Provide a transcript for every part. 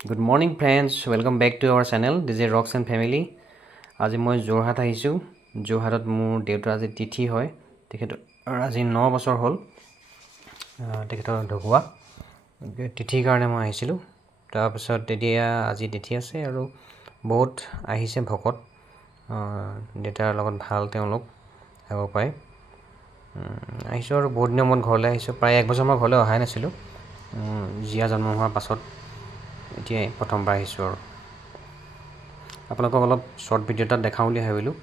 Good morning friends, welcome back to our channel. This is Rocks and Family. আজি মই যোৰহাট আহিছোঁ। যোৰহাটত মোৰ দেউতাৰ আজি তিথি হয়। তেখেতৰ আজি 9 বছৰ হ'ল তেখেতৰ ঢুকুৱা তিথিৰ কাৰণে মই আহিছিলোঁ। তাৰপিছত এতিয়া আজি তিথি আছে আৰু বহুত আহিছে ভকত। দেউতাৰ লগত ভাল তেওঁলোক আহিব পাৰে। আহিছোঁ আৰু বহুত দিনৰ মূৰত ঘৰলৈ আহিছোঁ। প্ৰায় 1 বছৰ মই ঘৰলৈ অহাই নাছিলোঁ। জীয়া জন্ম হোৱাৰ পাছত এতিয়া প্ৰথমবাৰ আহিছোঁ আৰু আপোনালোকক অলপ শ্বৰ্ট ভিডিঅ' এটাত দেখাওঁ বুলি ভাবিলোঁ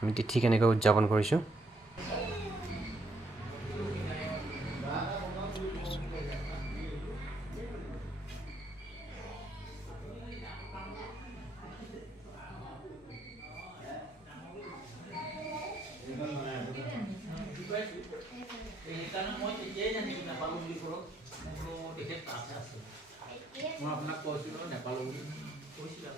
আমি তিথি কেনেকৈ উদযাপন কৰিছোঁ। মই আপোনাক কৈছিলোঁ নেপাল বুলি কৈছিলোঁ।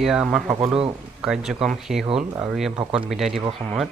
এয়া আমাৰ সকলো কাৰ্যক্ৰম শেষ হ'ল আৰু এই ভকত বিদায় দিবৰ সময়ত